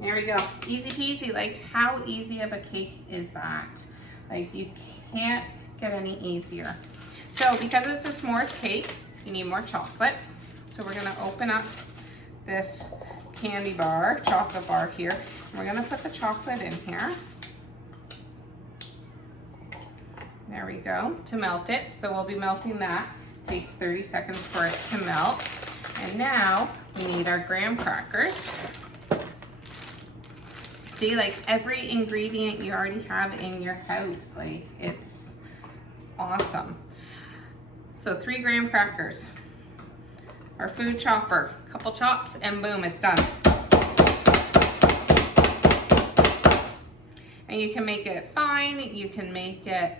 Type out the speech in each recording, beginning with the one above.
There we go. Easy peasy. Like, how easy of a cake is that? Like, you can't get any easier. So because it's a s'mores cake, you need more chocolate. So we're gonna open up this candy bar, chocolate bar here. And we're gonna put the chocolate in here. There we go, to melt it. So we'll be melting that. It takes 30 seconds for it to melt. And now we need our graham crackers. See, like every ingredient you already have in your house. Like, it's awesome. So 3 graham crackers, our food chopper, couple chops, and boom, it's done. And you can make it fine, you can make it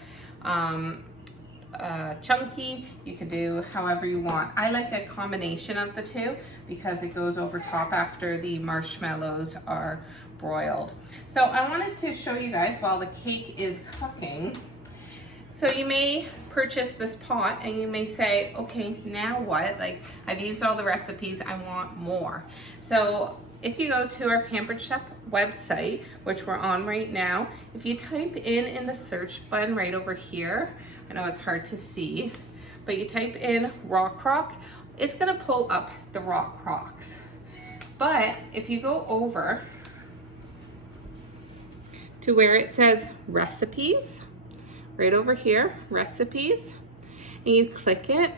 chunky, you can do however you want. I like a combination of the two because it goes over top after the marshmallows are broiled. So I wanted to show you guys while the cake is cooking. So you may purchase this pot and you may say, okay, now what? Like, I've used all the recipes, I want more. So if you go to our Pampered Chef website, which we're on right now, if you type in the search button right over here, I know it's hard to see, but you type in Rockcrok, it's gonna pull up the Rockcroks. But if you go over to where it says recipes, right over here, recipes, and you click it,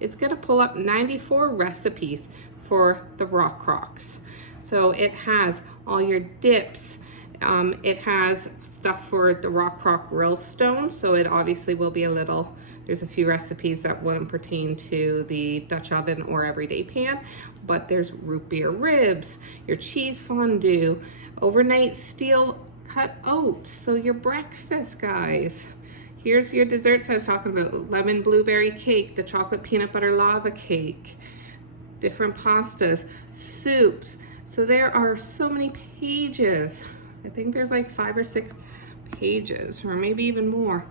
it's gonna pull up 94 recipes for the Rockcroks. So it has all your dips, it has stuff for the Rockcrok grill stone, so it obviously will be a little, there's a few recipes that wouldn't pertain to the Dutch oven or everyday pan, but there's root beer ribs, your cheese fondue, overnight steel cut oats, so your breakfast, guys. Here's your desserts I was talking about, lemon blueberry cake, the chocolate peanut butter lava cake, different pastas, soups. So there are so many pages. I think there's like 5 or 6 pages, or maybe even more.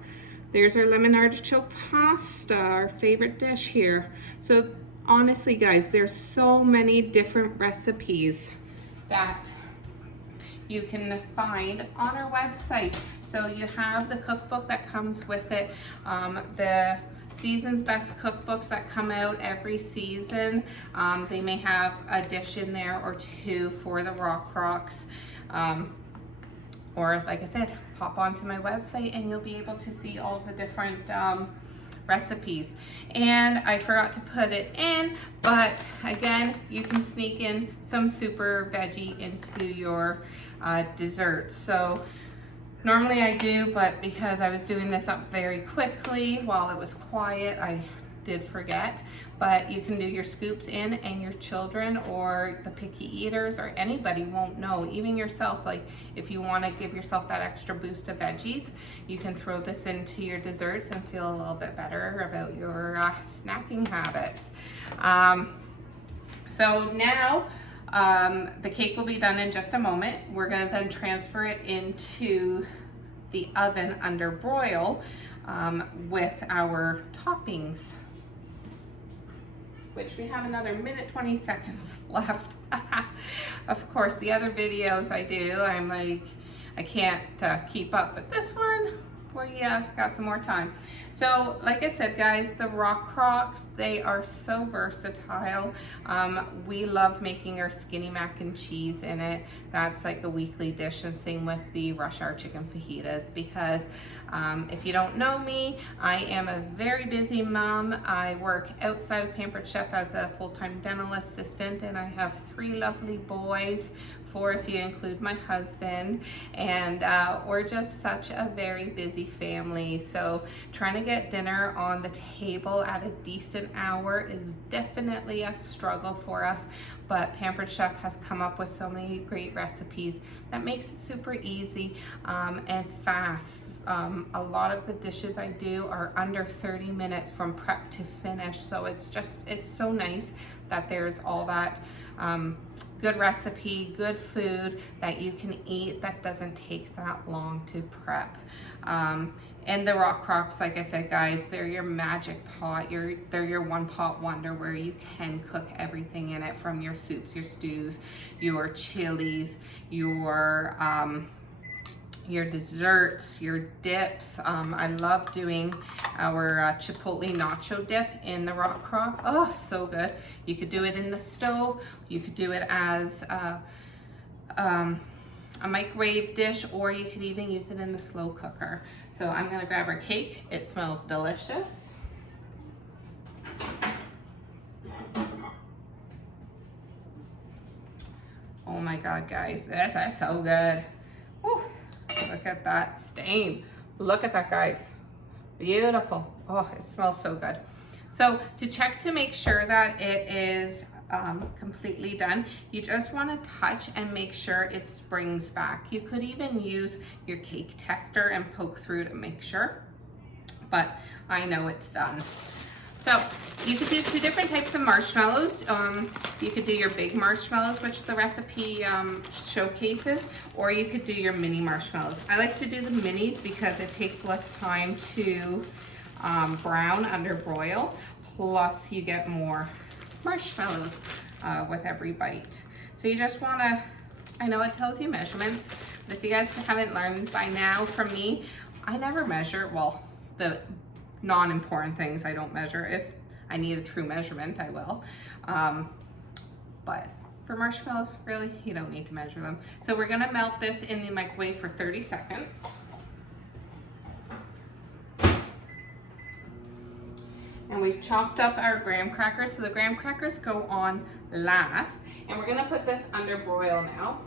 There's our lemon artichoke pasta, our favorite dish here. So honestly, guys, there's so many different recipes that you can find on our website. So you have the cookbook that comes with it, the season's best cookbooks that come out every season. They may have a dish in there or 2 for the Rockcroks. Or like I said, pop onto my website and you'll be able to see all the different recipes. And I forgot to put it in, but again, you can sneak in some super veggie into your desserts. So normally I do, but because I was doing this up very quickly while it was quiet, I did forget. But you can do your scoops in, and your children or the picky eaters or anybody won't know, even yourself. Like, if you want to give yourself that extra boost of veggies, you can throw this into your desserts and feel a little bit better about your snacking habits. So now the cake will be done in just a moment. We're going to then transfer it into the oven under broil with our toppings, which we have another minute 20 seconds left. Of course, the other videos I do, I'm like, I can't keep up, but this one, we got some more time. So like I said, guys, the Rockcroks, they are so versatile. We love making our skinny mac and cheese in it. That's like a weekly dish, and same with the rush hour chicken fajitas, because if you don't know me, I am a very busy mom. I work outside of Pampered Chef as a full-time dental assistant, and I have 3 lovely boys, 4 if you include my husband, and we're just such a very busy family. So trying to get dinner on the table at a decent hour is definitely a struggle for us, but Pampered Chef has come up with so many great recipes that makes it super easy and fast. A lot of the dishes I do are under 30 minutes from prep to finish, so it's so nice that there's all that good recipe, good food that you can eat that doesn't take that long to prep. And the Rockcroks, like I said, guys, they're your magic pot. They're your one pot wonder where you can cook everything in it, from your soups, your stews, your chilies, your desserts, your dips. I love doing our chipotle nacho dip in the Rockcrok. Oh, so good. You could do it in the stove. You could do it as a microwave dish, or you could even use it in the slow cooker. So I'm gonna grab our cake. It smells delicious. Oh my God, guys, this is so good. Woo. Look at that stain. Look at that, guys. Beautiful. Oh, it smells so good. So to check to make sure that it is completely done, you just want to touch and make sure it springs back. You could even use your cake tester and poke through to make sure, but I know it's done. So you could do 2 different types of marshmallows. You could do your big marshmallows, which the recipe showcases, or you could do your mini marshmallows. I like to do the minis because it takes less time to brown under broil, plus you get more marshmallows with every bite. So you just want to, I know it tells you measurements, but if you guys haven't learned by now from me, I never measure. Well, the non-important things I don't measure. If I need a true measurement, I will. But for marshmallows, really, you don't need to measure them. So we're gonna melt this in the microwave for 30 seconds. And we've chopped up our graham crackers. So the graham crackers go on last. And we're gonna put this under broil now.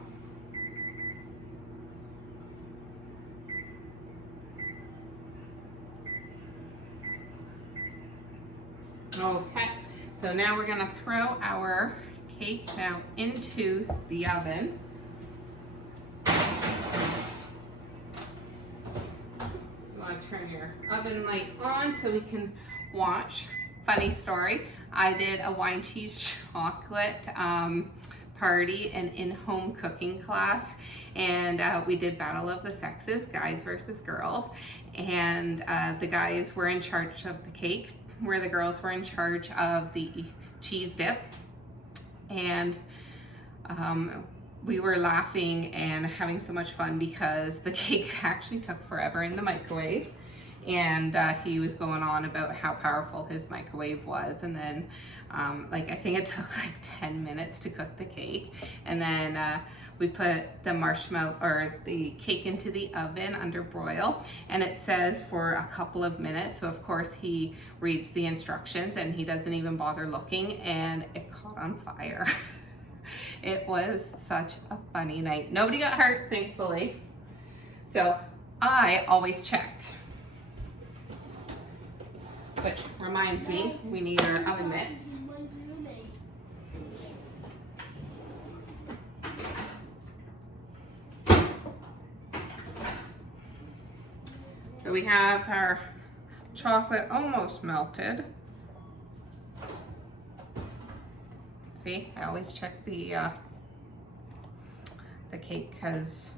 Okay, so now we're gonna throw our cake now into the oven. You wanna turn your oven light on so we can watch. Funny story, I did a wine cheese chocolate party and in-home cooking class, and we did Battle of the Sexes, guys versus girls, and the guys were in charge of the cake, where the girls were in charge of the cheese dip. And we were laughing and having so much fun because the cake actually took forever in the microwave. And he was going on about how powerful his microwave was. And then like, I think it took like 10 minutes to cook the cake. And then we put the marshmallow or the cake into the oven under broil, and it says for a couple of minutes. So of course he reads the instructions and he doesn't even bother looking, and it caught on fire. It was such a funny night. Nobody got hurt, thankfully. So I always check. Which reminds me, we need our oven mitts. So we have our chocolate almost melted. See, I always check the cake, because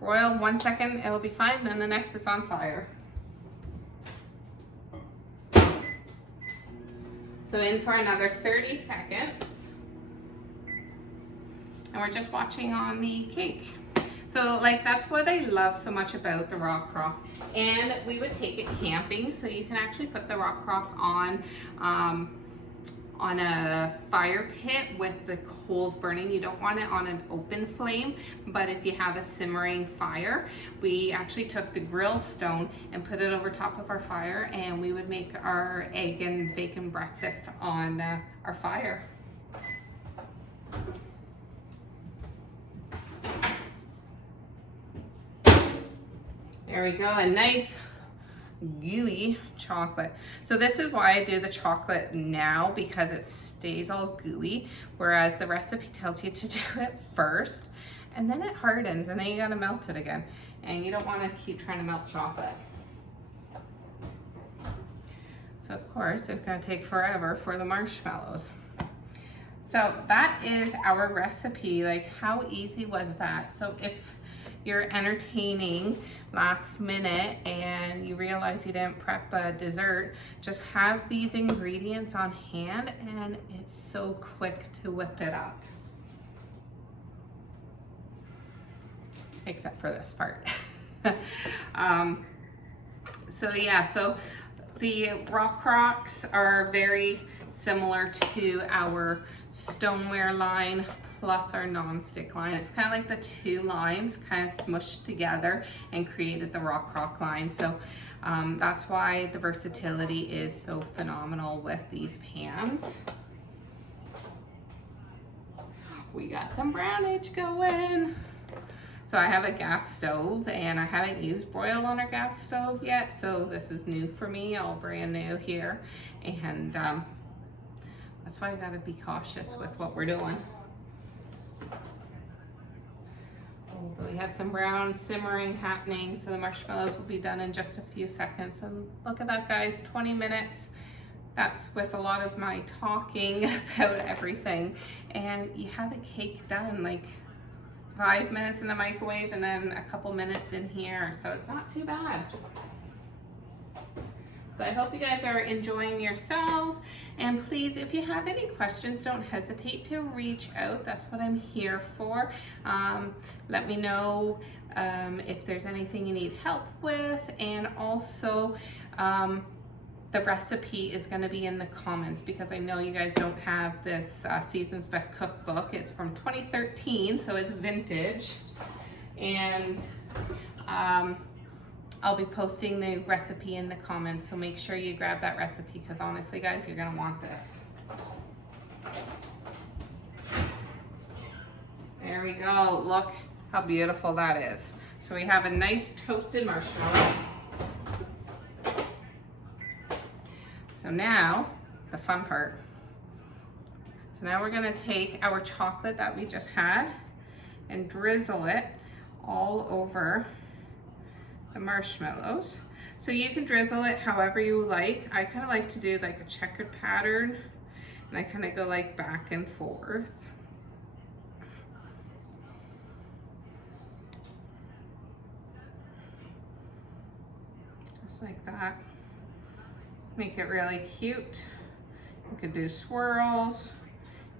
broil 1 second, it'll be fine, then the next it's on fire. So in for another 30 seconds. And we're just watching on the cake. So like, that's what I love so much about the Rockcrok. And we would take it camping, so you can actually put the Rockcrok on a fire pit with the coals burning. You don't want it on an open flame, but if you have a simmering fire, we actually took the grill stone and put it over top of our fire, and we would make our egg and bacon breakfast on our fire. There we go, a nice gooey chocolate. So this is why I do the chocolate now, because it stays all gooey, whereas the recipe tells you to do it first, and then it hardens, and then you gotta melt it again, and you don't want to keep trying to melt chocolate. So of course it's gonna take forever for the marshmallows. So that is our recipe. Like, how easy was that? So if you're entertaining last minute and you realize you didn't prep a dessert, just have these ingredients on hand and it's so quick to whip it up. Except for this part. So yeah, so the Rockcroks are very similar to our stoneware line plus our non-stick line. It's kind of like the two lines kind of smushed together and created the Rockcrok line. So that's why the versatility is so phenomenal with these pans. We got some brownage going. So I have a gas stove and I haven't used broil on a gas stove yet, so this is new for me, all brand new here. And that's why I gotta be cautious with what we're doing. We have some brown simmering happening, so the marshmallows will be done in just a few seconds. And look at that, guys, 20 minutes. That's with a lot of my talking about everything. And you have a cake done, like 5 minutes in the microwave and then a couple minutes in here, so it's not too bad. So I hope you guys are enjoying yourselves, and please, if you have any questions, don't hesitate to reach out. That's what I'm here for. Let me know if there's anything you need help with, and also the recipe is going to be in the comments because I know you guys don't have this Season's Best Cookbook. It's from 2013, so it's vintage. And I'll be posting the recipe in the comments, so make sure you grab that recipe because honestly, guys, you're going to want this. There we go. Look how beautiful that is. So we have a nice toasted marshmallow. So now, the fun part. So now we're gonna take our chocolate that we just had and drizzle it all over the marshmallows. So you can drizzle it however you like. I kind of like to do like a checkered pattern, and I kind of go like back and forth. Just like that. Make it really cute. You can do swirls.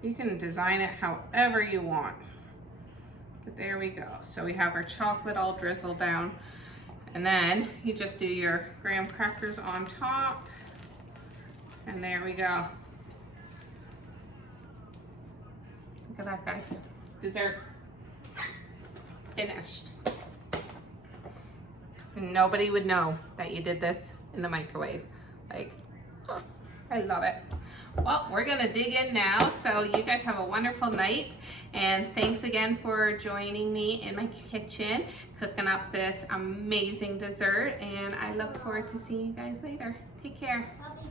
You can design it however you want. But there we go. So we have our chocolate all drizzled down. And then you just do your graham crackers on top. And there we go. Look at that, guys. Dessert finished. And nobody would know that you did this in the microwave. Like, oh, I love it. Well, we're gonna dig in now. So you guys have a wonderful night. And thanks again for joining me in my kitchen, cooking up this amazing dessert. And I look forward to seeing you guys later. Take care. Bye.